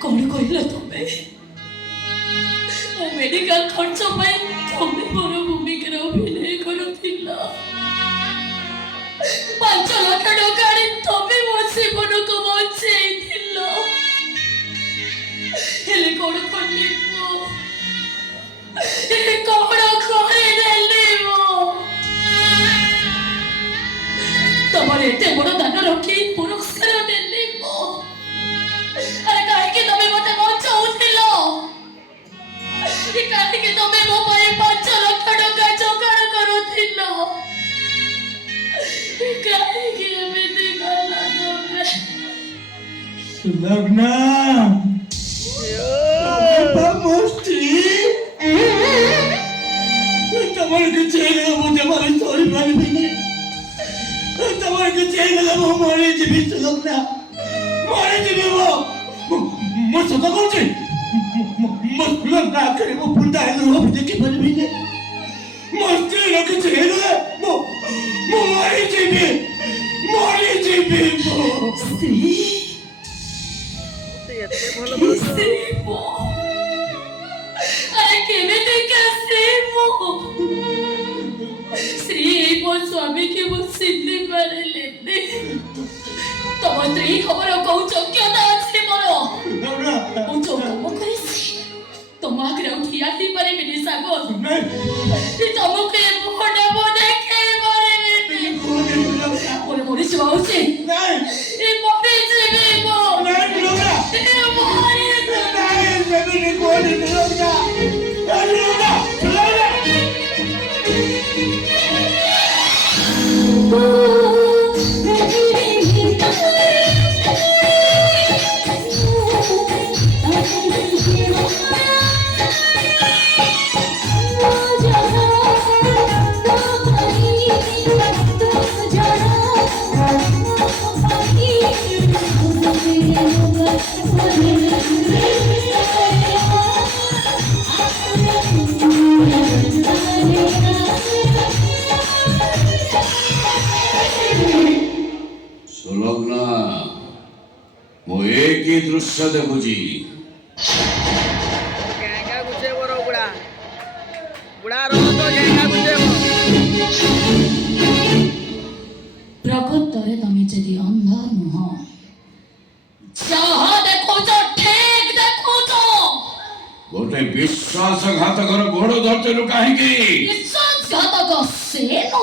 कौन कहला तुम्हें मेडिकल खर्च में तुम्हें मोर भूमिका अभिनय करुथिला 5 लाख टका तुम्हें मो जीवन को बचैथिला हेले कौन करली कौन करे तमर एते बड़ दान रखी पुरस्कार देली अरे काहे तमे मते बचाउथिलो काहे तमे मो पाए 5 लाख टका जोगाड़ करुथिलो काहे एमिति गला तमे सुलग्ना बाबूस्त्री तमर के चेहरा मुझे मारी सॉरी मारी नहीं तमर के चेहरा वो मारी जीवी सुलग्ना मारी जीवी वो सदा कौन सुलग्ना करे वो पुंडा है वो भी देखी बन भी नहीं मस्ती रख चेहरा वो मारी जीवी वो स्त्री अरे केमिति कैसे श्री मो स्वामी के वो सिद्धि मारे लेने तम स्त्री खबर कहू योग्यता अच्छे मोर मु जो काम करिसी तुम आगे उठिया ही पारे मिनी सागर तुमके मोटा मो देखे मारे मोर मोर शिवाउसी ए मोरे जीवे मो सुलग्ना मो एक ही दृश्य देखुची गैंगा गुजे बरो बुढ़ा बुढ़ा रो तो गैंगा गुजे प्रकृतरे तमे जदि अंधा नुह जहा देखो तो ठीक देखो तो गोटे विश्वासघातकर गोड़ धरते काहींकी विश्वासघातक से न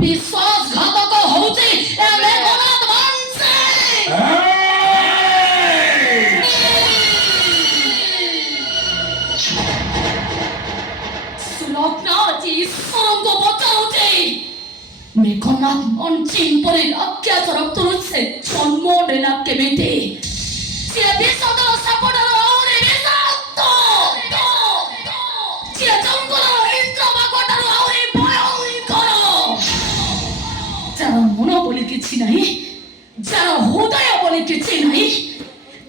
विश्वासघातक होते एमे गलत मानसे सुलग्ना जी ईश्वर को बचाउते मेघनाथ मंचिन परे अत्याचार तुरुसे जन्म नेला केमिति जे विषदर सापडर औरे विषाक्त जे जंगलर इंद्र बागटार औरे भयंकर যারা মন বলে কিছু নাই যারা হৃদয় বলে কিছু নাই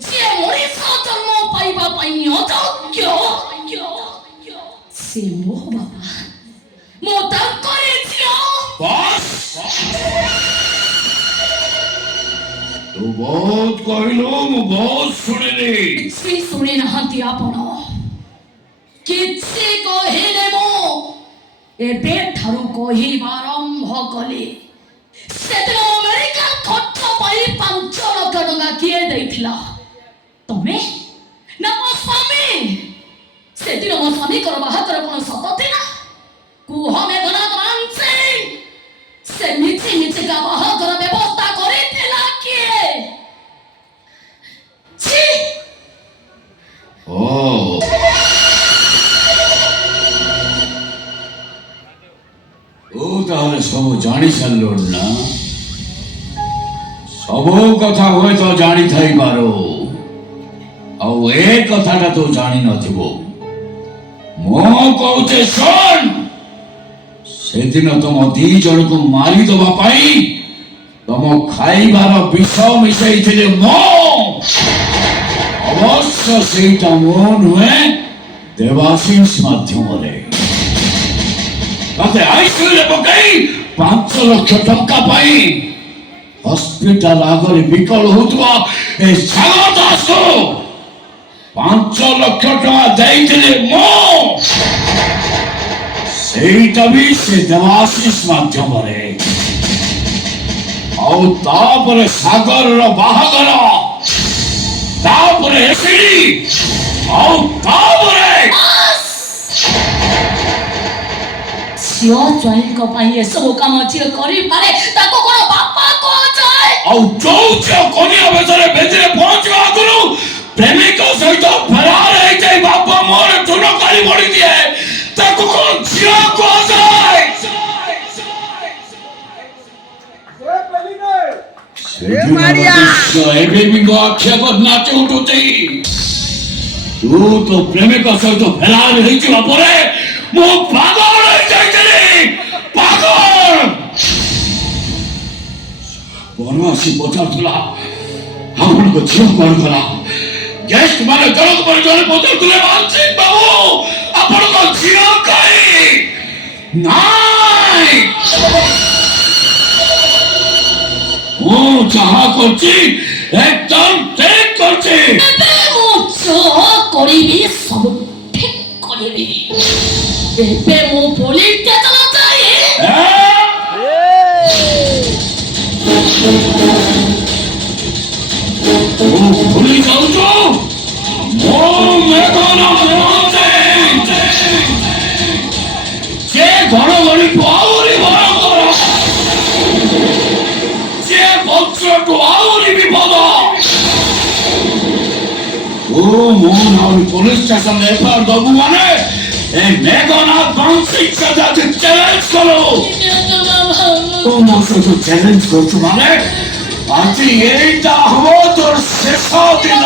যে মଣିষ জন্ম পাইবা পাইনি অযোগ্য সে মোহ বাবা মো তাঙ্করে ঝিও बस तू बहुत कहलो मु बहुत सुनिली କିଛି ଶୁଣି ନାହାନ୍ତି ଆପଣ କିଛି କହିଲେ ମୁଁ ଏବେ ଠାରୁ କହିବା ଆରମ୍ଭ କଲି ସେଦିନ ମେଡିକାଲ ଖର୍ଚ୍ଚ ପାଇଁ 5 ଲକ୍ଷ ଟଙ୍କା କିଏ ଦେଇଥିଲା ତମେ ନା ମୋ ସ୍ୱାମୀ ସେଦିନ ମୋ ସ୍ୱାମୀଙ୍କର ବାହାଘର କ'ଣ ସତ ଥିଲା କୁହ ମେଘନାଥ ମାନସିଂ ସେ ମିଛି ମିଛିକା ବାହାଘର ବ୍ୟବସ୍ଥା କରିଥିଲା କିଏ ଛି ओ ओ ताहले सब जानी सारलो ना सब कथा हुए तो जानी थाई पारो आ ए कथाटा तो जानी नथिबो मो कहते सुन सेदिन तुम दी जन को मारी दबा पाई तुम खाइबार विष मिसई थिले मो अवश्य ସେଇଟା ମୁଁ ନୁହେଁ ଦେବାଶିଷ ମାଧ୍ୟମରେ ମତେ ଆଇସିୟୁରେ ପକାଇ 5 ଲକ୍ଷ ଟଙ୍କା ପାଇଁ ହସ୍ପିଟାଲ ଆଗରେ ବିକଳ ହଉଥିବା ଏ ସାଗର ଦାସକୁ 5 ଲକ୍ଷ ଟଙ୍କା ଦେଇଥିଲି ମୁଁ ସେଇଟା ବି ସେ ଦେବାଶିଷ ମାଧ୍ୟମରେ ଆଉ ତାପରେ ସାଗରର ବାହାଘର ତାପରେ ଏସିଡି ଆଉ ତାପରେ ଝିଅ ଜ୍ୱାଇଁଙ୍କ ପାଇଁ ଏସବୁ କାମ ଯିଏ କରିପାରେ ତାକୁ କଣ ବାପା କୁହାଯାଏ? ଆଉ ଯୋଉ ଝିଅ କନ୍ୟା ବେଶରେ ବେଦିରେ ପହଞ୍ଚିବା ଆଗରୁ ପ୍ରେମିକ ସହିତ ଫେରାର ହେଇଯାଇ ବାପା ମୋର ଚୂନ କାଳି ବଢି ଦିଏ ତାକୁ କଣ ଝିଅ କୁହାଯାଏ? ଏବେ ବି ମୋ ଆଖି ଆଗ ନାଚି ଉଠୁଛି ତୁ ତ ପ୍ରେମିକ ସହିତ ଫେରାର ହେଇଯିବା ପରେ ମୁଁ ପାଗଳ ହେଇଯାଇଥିଲି ପାଗଳ ବନବାସୀ ପଚାରୁଥିଲା ଆପଣଙ୍କ ଝିଅ କଣ କଲା ଗେଷ୍ଟ ମାନେ ଜଣକ ପରେ ଜଣେ ପଚାରୁଥିଲେ ମାନସିଂ ବାବୁ ଆପଣଙ୍କ ଝିଅ କାହିଁ ନାଇଁ ମୁଁ ଯାହା କରୁଛି ଏକଦମ ଠିକ କରୁଛି ଏବେ ମୁଁ ଯାହା କରିବି ସବୁ ଠିକ କରିବି ଏବେ ମୁଁ ପୋଲିସ ଷ୍ଟେସନ ଯାଇ ତୁ ଭୁଲି ଯାଉଛୁ ମୋ ମେଘନା ସେ ଘଡ଼ଘଡ଼ିକୁ ଆହୁରି ଭୟଙ୍କର ସେ ବଂଶଠୁ ଆହୁରି ବିପଦ ତୁ ମୋ ନାଁରେ ପୋଲିସ ଷ୍ଟେସନରେ ଏଫଆଇଆର ଦବୁ ମାନେ ଏ ମେଘନା ବଂଶୀ ସଦାକୁ ଚ୍ୟାଲେଞ୍ଜ କରୁ ତୁ ମୋ ସହିତ ଚ୍ୟାଲେଞ୍ଜ କରୁଛୁ ମାନେ ଆଜି ଏଇଟା ହବ ତୋର ଶେଷ ଦିନ